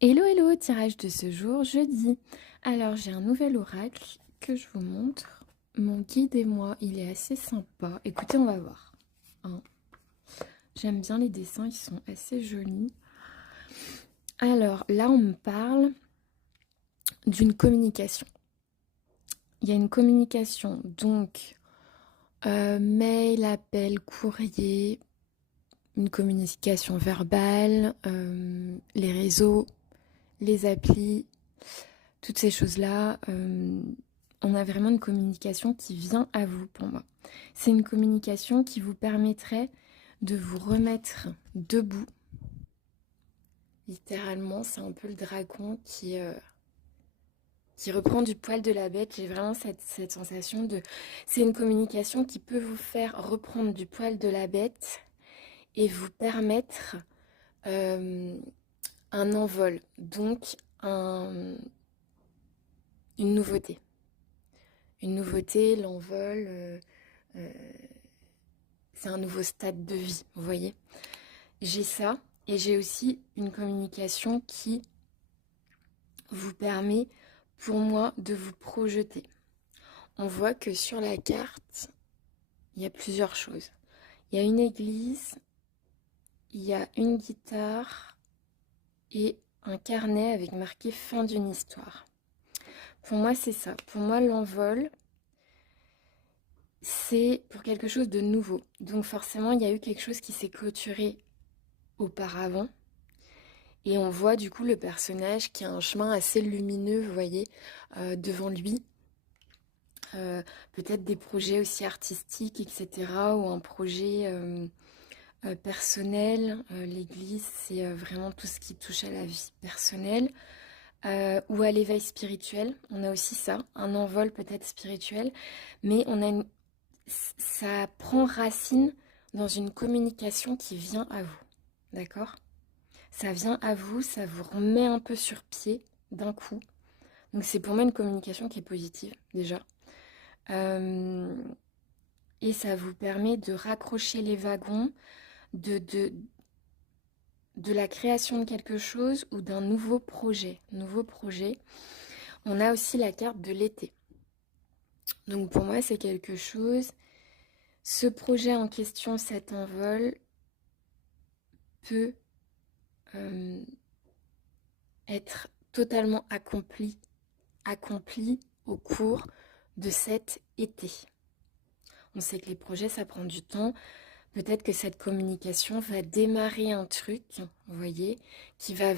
Hello, hello, tirage de ce jour, jeudi. Alors, j'ai un nouvel oracle que je vous montre. Mon guide et moi, il est assez sympa. Écoutez, on va voir. Hein. J'aime bien les dessins, ils sont assez jolis. Alors, là, on me parle d'une communication. Il y a une communication, donc mail, appel, courrier, une communication verbale, les réseaux, les applis. Toutes ces choses-là, on a vraiment une communication qui vient à vous pour moi. C'est une communication qui vous permettrait de vous remettre debout. Littéralement, c'est un peu le dragon qui reprend du poil de la bête. J'ai vraiment cette sensation de... C'est une communication qui peut vous faire reprendre du poil de la bête et vous permettre un envol, donc une nouveauté. Une nouveauté, l'envol, c'est un nouveau stade de vie, vous voyez. J'ai ça et j'ai aussi une communication qui vous permet, pour moi, de vous projeter. On voit que sur la carte, il y a plusieurs choses. Il y a une église, il y a une guitare et un carnet avec marqué fin d'une histoire. Pour moi, c'est ça. Pour moi, l'envol, c'est pour quelque chose de nouveau. Donc forcément, il y a eu quelque chose qui s'est clôturé auparavant. Et on voit du coup le personnage qui a un chemin assez lumineux, vous voyez, devant lui. Peut-être des projets aussi artistiques, etc. Ou un projet personnel. L'église, c'est vraiment tout ce qui touche à la vie personnelle. Ou à l'éveil spirituel. On a aussi ça, un envol peut-être spirituel. Mais ça prend racine dans une communication qui vient à vous. D'accord ? Ça vient à vous, ça vous remet un peu sur pied d'un coup. Donc c'est pour moi une communication qui est positive déjà. Euh, et ça vous permet de raccrocher les wagons de la création de quelque chose ou d'un nouveau projet. Nouveau projet. On a aussi la carte de l'été. Donc pour moi c'est quelque chose. Ce projet en question, cet envol, peut être totalement accompli au cours de cet été. On sait que les projets, ça prend du temps. Peut-être que cette communication va démarrer un truc, vous voyez, qui va